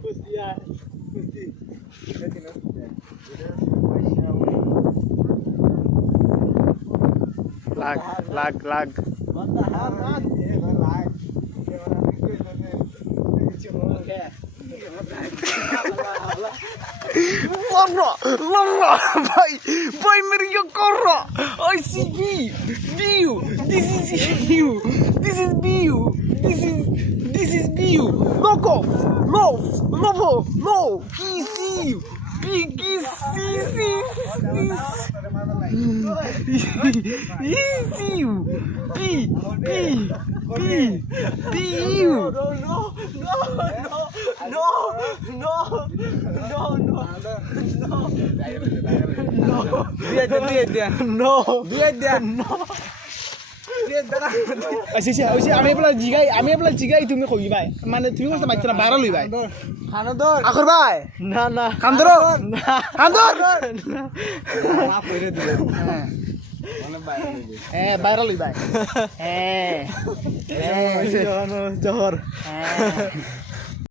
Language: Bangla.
kusti ya kusti lag Loro, boy, Mario Corro. I see view. This is view. This is view. This is view. Loco, no. Easy. Big easy. Dia. আমি আপনার জিগাই তুমি কই ভাই মানে তুমি কষ্ট বাইতে না বাইরে লই ভাই খানদর আখর ভাই না কান্দর না কইরে দিলে মানে বাইরে লই ভাই জহর